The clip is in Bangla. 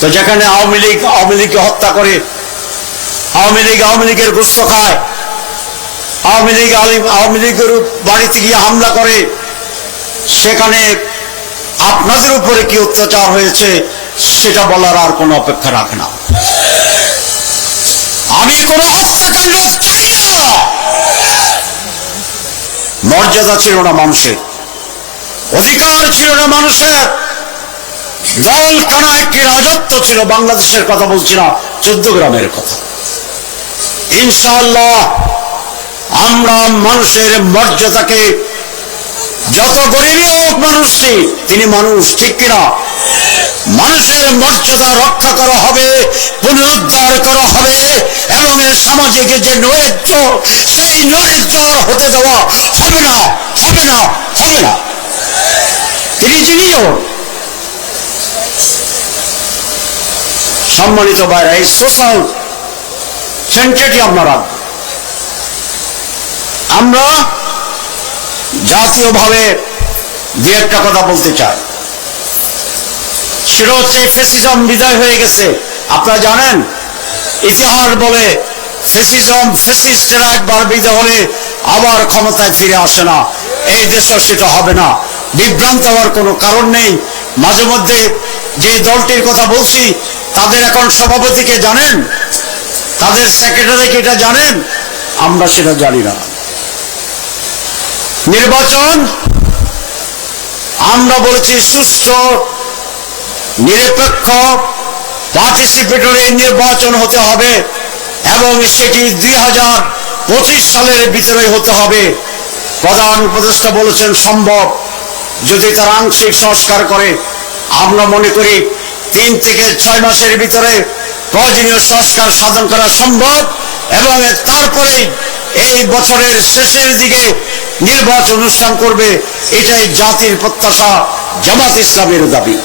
তো যেখানে আওয়ামী লীগকে হত্যা করে, আওয়ামী লীগের গোস্ত খায়, আওয়ামী লীগের বাড়িতে গিয়ে হামলা করে, সেখানে আপনাদের উপরে কি অত্যাচার হয়েছে সেটা বলার আর কোনো অপেক্ষা রাখে না। আমি কোনো হত্যাকাণ্ড চাই না। মর্যাদা ছিল না মানুষের, অধিকার ছিল না মানুষের, দল টানা একটি রাজত্ব ছিল। বাংলাদেশের কথা বলছি না, 14 গ্রামের কথা। ইনশাআল্লাহ আমরা মানুষের মর্যাদাকে, যত গরিবই হোক মানুষটি, তিনি মানুষ, ঠিক কিনা? মানুষের মর্যাদা রক্ষা করা হবে, পুনরুদ্ধার করা হবে, এবং এর সামাজিক যে নৈরাজ্য, সেই নৈরাজ্য হতে দেওয়া হবে না, হবে না, হবে না। তিনি যিনিও। সম্মানিত ভাইরা, এই সোশ্যাল সেন্টারটি আমরা রাখবো। আমরা জাতীয়ভাবে দু একটা কথা বলতে চাই, সেটা হচ্ছে ফ্যাসিজম বিদায় হয়ে গেছে। আপনারা জানেন, ইতিহাস বলে ফ্যাসিস্টরা একবার বিদায় হলে আবার ক্ষমতায় ফিরে আসে না। এই দেশে সেটা হবে না। বিভ্রান্ত হওয়ার কোনো কারণ নেই। মাঝে মধ্যে যে দলটির কথা বলছি, তাদের এখন সভাপতিকে জানেন, তাদের সেক্রেটারিকে এটা জানেন, আমরা সেটা জানি না। নির্বাচন আমরা বলেছি সুষ্ঠু, নিরপেক্ষ, পার্টিসিপেটরি নির্বাচন হতে হবে, এবং সেটি 2025 সালের ভিতরে হতে হবে। প্রধান উপদেষ্টা বলেছেন সম্ভব, যদি তারা আংশিক সংস্কার করে। আমরা মনে করি 3 থেকে 6 মাসের ভিতরে প্রয়োজনীয় সংস্কার সাধন করা সম্ভব, এবং তারপরে এই বছরের শেষের দিকে নির্বাচন অনুষ্ঠান করবে। এটাই জাতির প্রত্যাশা, জামাত ইসলামের দাবি।